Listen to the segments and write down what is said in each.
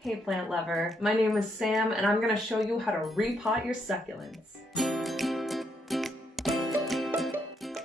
Hey plant lover, my name is Sam and I'm going to show you how to repot your succulents.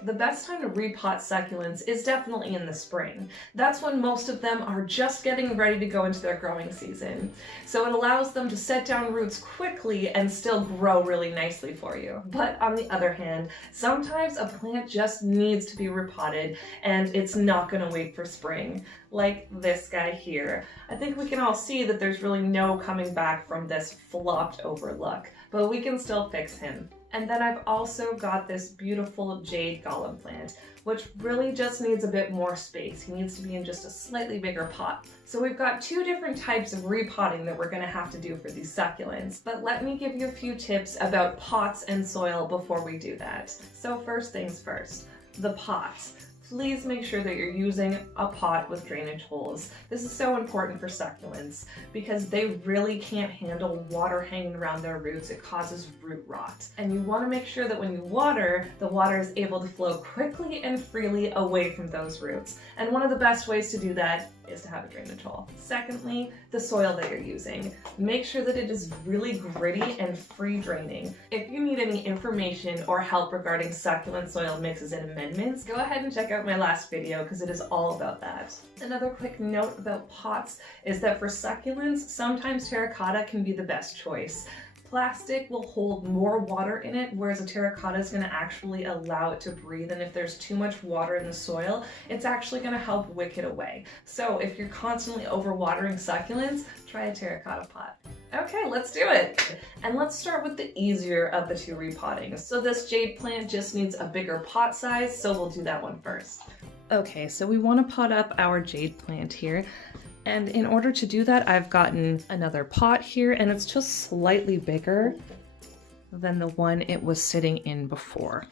The best time to repot succulents is definitely in the spring. That's when most of them are just getting ready to go into their growing season. So it allows them to set down roots quickly and still grow really nicely for you. But on the other hand, sometimes a plant just needs to be repotted and it's not going to wait for spring. Like this guy here. I think we can all see that there's really no coming back from this flopped over look, but we can still fix him. And then I've also got this beautiful Jade plant, which really just needs a bit more space. He needs to be in just a slightly bigger pot. So we've got two different types of repotting that we're gonna have to do for these succulents, but let me give you a few tips about pots and soil before we do that. So first things first, the pots. Please make sure that you're using a pot with drainage holes. This is so important for succulents because they really can't handle water hanging around their roots. It causes root rot. And you want to make sure that when you water, the water is able to flow quickly and freely away from those roots. And one of the best ways to do that is to have a drainage hole. Secondly, the soil that you're using. Make sure that it is really gritty and free draining. If you need any information or help regarding succulent soil mixes and amendments, go ahead and check out my last video because it is all about that. Another quick note about pots is that for succulents, sometimes terracotta can be the best choice. Plastic will hold more water in it, whereas a terracotta is going to actually allow it to breathe, and if there's too much water in the soil, it's actually going to help wick it away. So if you're constantly overwatering succulents, try a terracotta pot. Okay, let's do it. And let's start with the easier of the two repottings. So this jade plant just needs a bigger pot size, so we'll do that one first. Okay, so we want to pot up our jade plant here. And in order to do that, I've gotten another pot here, and it's just slightly bigger than the one it was sitting in before.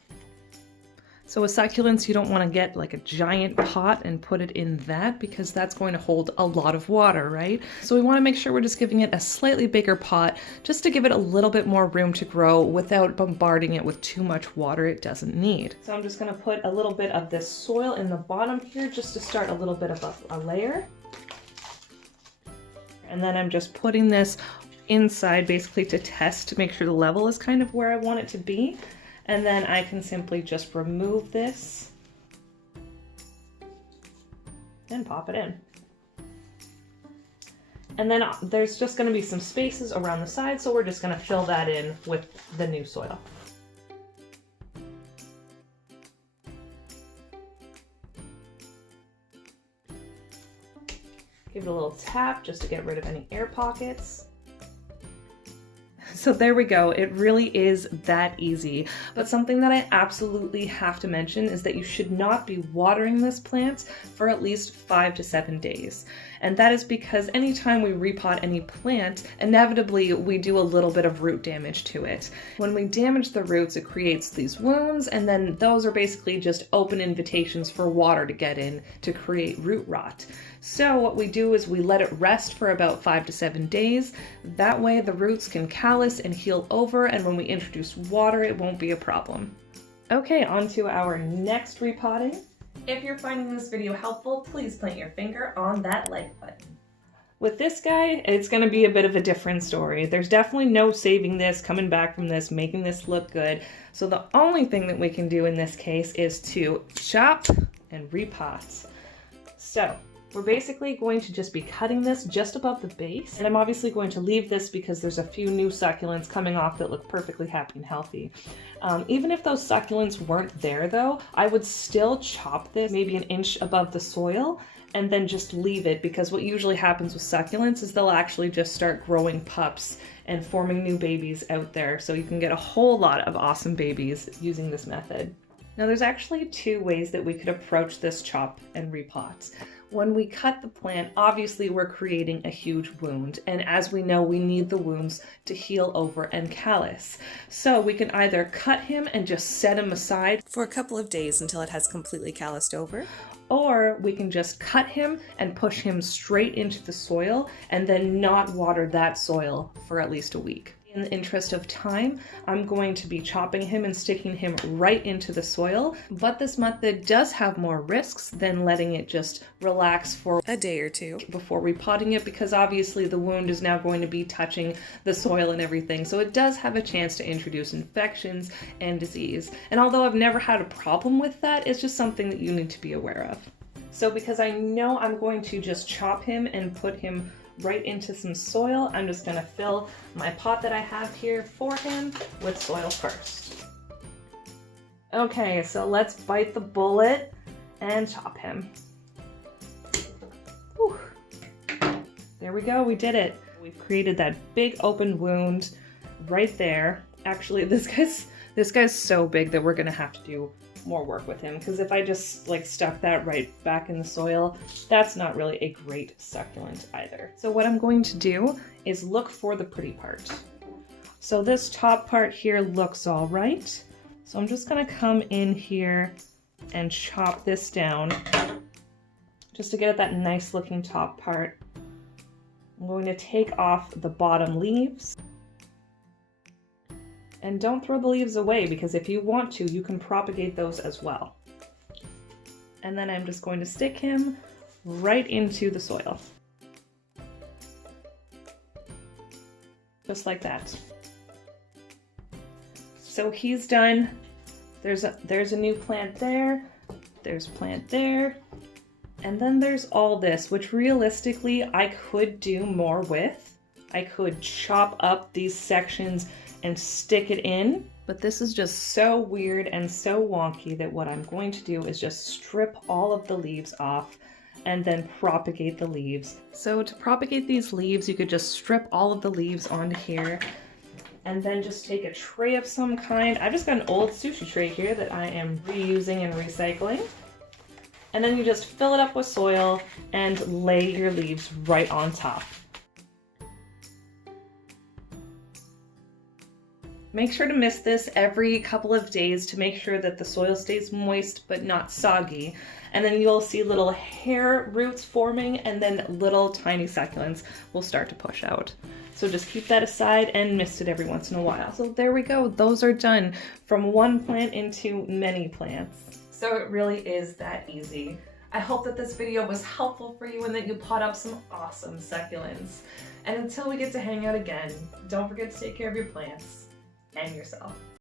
So with succulents, you don't want to get like a giant pot and put it in that because that's going to hold a lot of water, right? So we want to make sure we're just giving it a slightly bigger pot just to give it a little bit more room to grow without bombarding it with too much water it doesn't need. So I'm just going to put a little bit of this soil in the bottom here just to start a little bit of a layer. And then I'm just putting this inside basically to test to make sure the level is kind of where I want it to be. And then I can simply just remove this and pop it in. And then there's just going to be some spaces around the side, so we're just going to fill that in with the new soil. Give it a little tap just to get rid of any air pockets. So there we go, it really is that easy. But something that I absolutely have to mention is that you should not be watering this plant for at least 5 to 7 days. And that is because anytime we repot any plant, inevitably we do a little bit of root damage to it. When we damage the roots, it creates these wounds, and then those are basically just open invitations for water to get in to create root rot. So what we do is we let it rest for about 5 to 7 days. That way the roots can callus and heal over, and when we introduce water, it won't be a problem. Okay, on to our next repotting. If you're finding this video helpful, please plant your finger on that like button. With this guy, it's going to be a bit of a different story. There's definitely no saving this, coming back from this, making this look good. So the only thing that we can do in this case is to chop and repot. So we're basically going to just be cutting this just above the base. And I'm obviously going to leave this because there's a few new succulents coming off that look perfectly happy and healthy. Even if those succulents weren't there though, I would still chop this maybe an inch above the soil and then just leave it, because what usually happens with succulents is they'll actually just start growing pups and forming new babies out there. So you can get a whole lot of awesome babies using this method. Now there's actually two ways that we could approach this chop and repot. When we cut the plant, obviously we're creating a huge wound, and as we know, we need the wounds to heal over and callus. So we can either cut him and just set him aside for a couple of days until it has completely calloused over, or we can just cut him and push him straight into the soil and then not water that soil for at least a week. In the interest of time, I'm going to be chopping him and sticking him right into the soil, but this method does have more risks than letting it just relax for a day or two before repotting it, because obviously the wound is now going to be touching the soil and everything, so it does have a chance to introduce infections and disease. And although I've never had a problem with that, it's just something that you need to be aware of. So because I know I'm going to just chop him and put him right into some soil, I'm just gonna fill my pot that I have here for him with soil first. Okay, so let's bite the bullet and chop him. Whew. There we go, we did it. We've created that big open wound right there. Actually, this guy's so big that we're gonna have to do more work with him, because if I just like stuck that right back in the soil, that's not really a great succulent either. So what I'm going to do is look for the pretty part. So this top part here looks all right. So I'm just gonna come in here and chop this down just to get at that nice looking top part. I'm going to take off the bottom leaves. And don't throw the leaves away, because if you want to, you can propagate those as well. And then I'm just going to stick him right into the soil. Just like that. So he's done. There's a new plant there. There's plant there. And then there's all this, which realistically I could do more with. I could chop up these sections and stick it in, but this is just so weird and so wonky that what I'm going to do is just strip all of the leaves off and then propagate the leaves. So to propagate these leaves, you could just strip all of the leaves onto here and then just take a tray of some kind. I've just got an old sushi tray here that I am reusing and recycling. And then you just fill it up with soil and lay your leaves right on top. Make sure to mist this every couple of days to make sure that the soil stays moist but not soggy. And then you'll see little hair roots forming, and then little tiny succulents will start to push out. So just keep that aside and mist it every once in a while. So there we go, those are done from one plant into many plants. So it really is that easy. I hope that this video was helpful for you and that you pot up some awesome succulents. And until we get to hang out again, don't forget to take care of your plants and yourself.